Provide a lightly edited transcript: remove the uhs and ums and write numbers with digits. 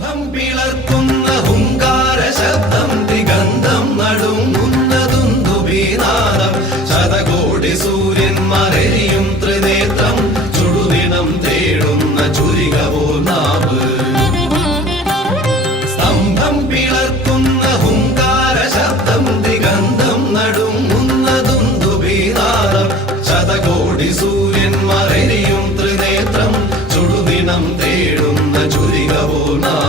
സ്തംഭം പിളർക്കുന്ന ഹുങ്കാര ശബ്ദം ദിഗന്ധം നടുങ്ങുന്നതുന്തുബീനാദം ശതകോടി സൂര്യന്മാരെയും ത്രിനേത്രം ചുടുദിനം തേടുന്ന ചുരികപോനാവ് സ്തംഭം പിളർക്കുന്ന ഹുങ്കാര ശബ്ദം ദിഗന്ധം നടുങ്ങുന്നതുന്തുബീനാദം ശതകോടി സൂര്യന്മാരെയും ത്രിനേത്രം ചുടുദിനം തേടുന്ന ചുരികപോനാവ്